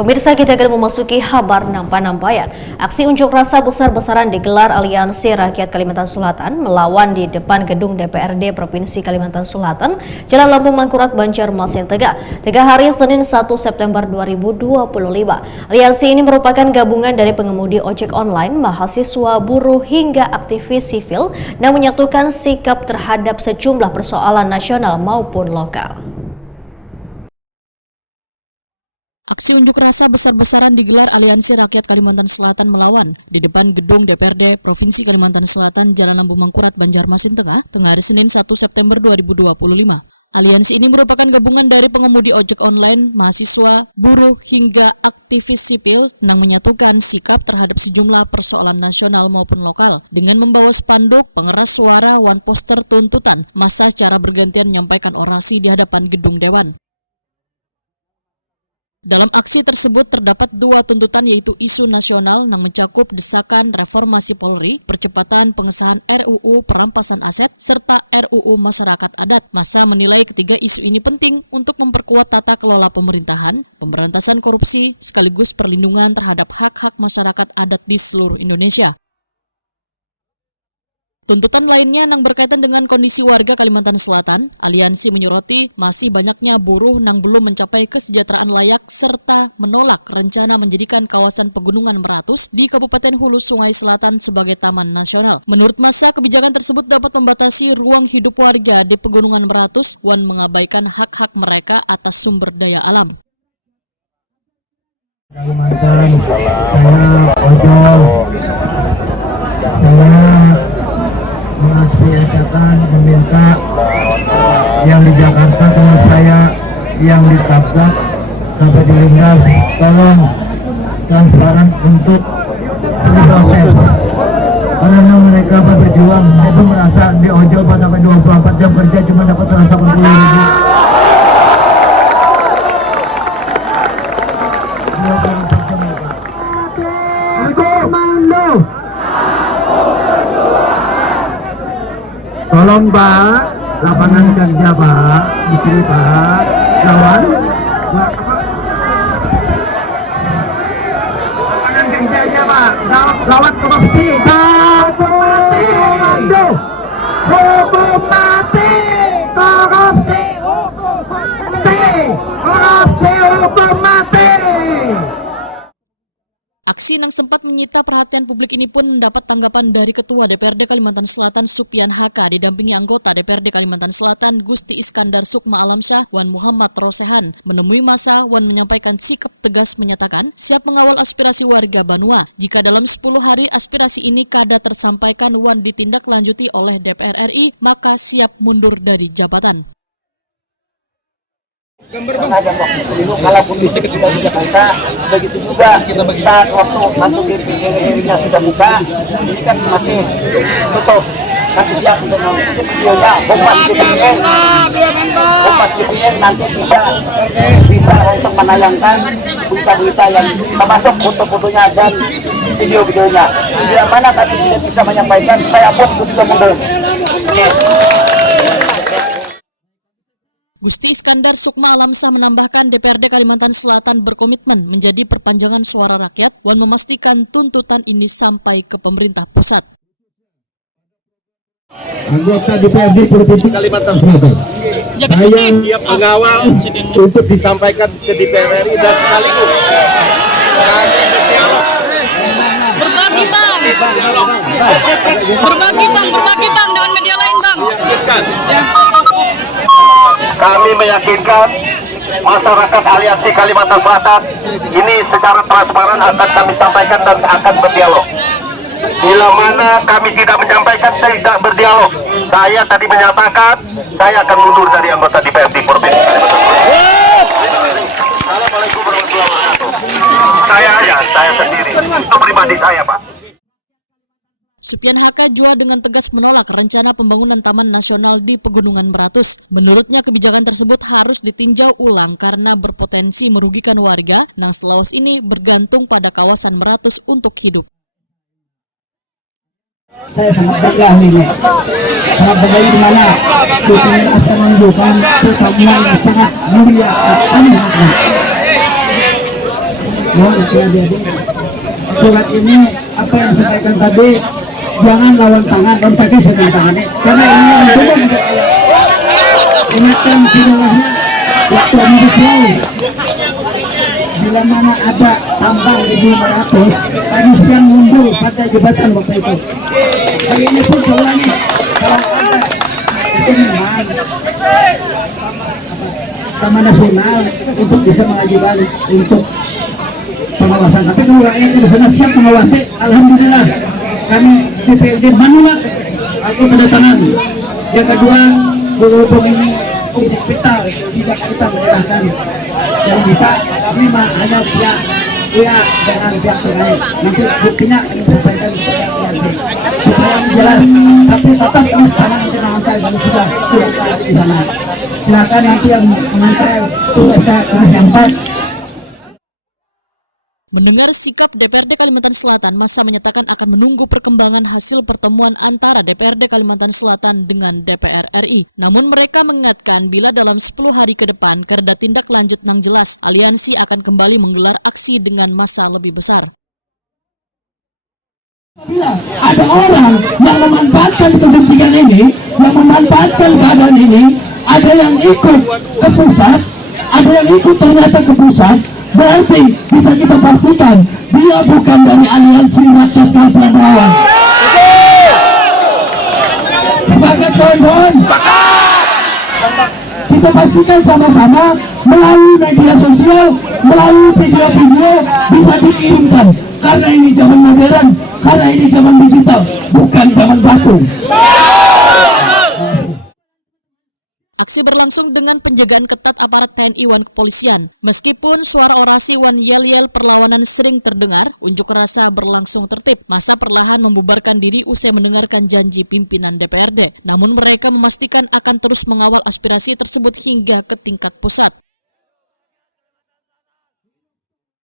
Pemirsa, kita akan memasuki kabar nampak-nampayan. Aksi unjuk rasa besar-besaran digelar Aliansi Rakyat Kalimantan Selatan melawan di depan gedung DPRD Provinsi Kalimantan Selatan, Jalan Lambung Mangkurat, Banjarmasin, Tengah hari Senin 1 September 2025. Aliansi ini merupakan gabungan dari pengemudi ojek online, mahasiswa, buruh, hingga aktivis sivil yang menyatukan sikap terhadap sejumlah persoalan nasional maupun lokal. Aksi unjuk rasa besar-besaran digelar Aliansi Rakyat Kalimantan Selatan melawan di depan gedung DPRD Provinsi Kalimantan Selatan, Jalan Lambung Mangkurat, Banjarmasin, Tengah hari Senin 1 September 2025. Aliansi ini merupakan gabungan dari pengemudi ojek online, mahasiswa, buruh, hingga aktivis sipil yang menyatukan sikap terhadap sejumlah persoalan nasional maupun lokal dengan membawa spanduk, pengeras suara, one poster tuntutan, masa secara bergantian menyampaikan orasi di hadapan gedung Dewan. Dalam aksi tersebut terdapat dua tuntutan, yaitu isu nasional yang mencakup desakan reformasi Polri, percepatan pengesahan RUU perampasan aset, serta RUU masyarakat adat. Massa menilai ketiga isu ini penting untuk memperkuat tata kelola pemerintahan, pemberantasan korupsi, sekaligus perlindungan terhadap hak-hak masyarakat adat di seluruh Indonesia. Tuntutan lainnya yang berkaitan dengan kondisi warga Kalimantan Selatan, Aliansi menyoroti masih banyaknya buruh yang belum mencapai kesejahteraan layak serta menolak rencana menjadikan kawasan Pegunungan Meratus di Kabupaten Hulu Sungai Selatan sebagai taman nasional. Menurut massa, kebijakan tersebut dapat membatasi ruang hidup warga di Pegunungan Meratus dan mengabaikan hak-hak mereka atas sumber daya alam. Kalimantan, saya ojol, saya mengaspirasikan meminta yang di Jakarta teman saya yang ditabrak sampai dilindas, tolong transparan untuk diproses. Karena mereka berjuang, saya pun merasa di ojol sampai 24 jam kerja cuma dapat 180.000. 24 jam ya Pak. Komando. Tolong Pak, lapangan kerja Pak, di sini Pak, lawan. Lapangan kerja aja Pak, lawan korupsi. Hukum mati, hukum mati, korupsi, hukum mati, korupsi, hukum mati. Aksi yang sempat menyita perhatian publik ini pun mendapat tanggapan dari Ketua DPRD Kalimantan Selatan Supian HK didampingi anggota DPRD Kalimantan Selatan Gusti Iskandar Sukma Alamsyah Wan Muhammad Rosehan menemui massa Wan menyampaikan sikap tegas menyatakan siap mengawal aspirasi warga Banua. Jika dalam 10 hari aspirasi ini kada tersampaikan Wan ditindaklanjuti oleh DPR RI, maka siap mundur dari jabatan. Gambar bang, kalau kondisi sudah di Jakarta, begitu juga saat waktu mantu DPR-nya sudah buka, ini kan masih tutup. Kami siap untuk videonya, Kompas DPR nanti bisa untuk menayangkan berita-berita yang termasuk foto-fotonya dan video-videonya. Bila mana kami tidak bisa menyampaikan, saya pun ikut mundur. Gusti Iskandar Sukma Alamsyah menambahkan DPRD Kalimantan Selatan berkomitmen menjadi perpanjangan suara rakyat dan memastikan tuntutan ini sampai ke pemerintah pusat. Anggota DPRD Provinsi Kalimantan Selatan, saya siap mengawal untuk disampaikan ke DPR RI dan sekaligus berdialog. Berbagi dengan media lain bang. Kami meyakinkan masyarakat Aliansi Kalimantan Selatan ini secara transparan akan kami sampaikan dan akan berdialog. Bila mana kami tidak menyampaikan, tidak berdialog, saya tadi menyatakan saya akan mundur dari anggota DPRD Provinsi. Assalamualaikum warahmatullahi wabarakatuh. Saya sendiri, itu pribadi saya Pak. Supian HK juga dengan tegas menolak rencana pembangunan Taman Nasional di Pegunungan Meratus. Menurutnya kebijakan tersebut harus ditinjau ulang karena berpotensi merugikan warga yang selawas ini bergantung pada kawasan Meratus untuk hidup. Saya sangat bangga ini. Sangat bangga di mana Kucing Asa menunjukkan pertarungan yang sangat mulia. mohon adik-adik, surat ini apa yang disampaikan tadi, jangan lawan tangan, lawan kaki sedang tangan, karena ini belum ingatkan sebenarnya waktu Omnibus bila mana ada tambang di 500, Haji Sufyan mundur pada jabatan waktu itu. Hari ini pun saya ulangi, kalau ada itu memang Taman Nasional untuk bisa mengajukan untuk pengawasan. Tapi kalau rakyat di sana siap mengawasi, alhamdulillah kami DPRD Manula aku kedatangan. Yang kedua, berhubung ini untuk kita tidak kita menyerahkan yang bisa kami hanya pihak dengan pihak terkait. Nanti buktinya kami sampaikan kepada aliansi supaya ini jelas. Tapi tetap ini sama untuk mengantar kalau sudah di sana. Silakan nanti yang mengantar tugas saya Komisi 4. Mendengar sikap DPRD Kalimantan Selatan, massa menyatakan akan menunggu perkembangan hasil pertemuan antara DPRD Kalimantan Selatan dengan DPR RI. Namun mereka mengingatkan bila dalam 10 hari ke depan kerda tindak lanjut nang jelas, aliansi akan kembali menggelar aksi dengan massa lebih besar. Bila ada orang yang memanfaatkan kegentingan ini, yang memanfaatkan keadaan ini, ada yang ikut ke pusat, ada yang ikut ternyata ke pusat, berarti bisa kita pastikan dia bukan dari aliansi rakyat Kalsel Melawan. Sepakat kawan-kawan? Kita pastikan sama-sama melalui media sosial, melalui video-video bisa dikirimkan. Karena ini zaman modern, karena ini zaman digital, bukan zaman batu. Aksi berlangsung dengan penjagaan ketat aparat TNI wan kepolisian. Meskipun suara orasi wan yel-yel perlawanan sering terdengar, unjuk rasa berlangsung tertib. Massa perlahan membubarkan diri usai mendengarkan janji pimpinan DPRD. Namun mereka memastikan akan terus mengawal aspirasi tersebut hingga ke tingkat pusat.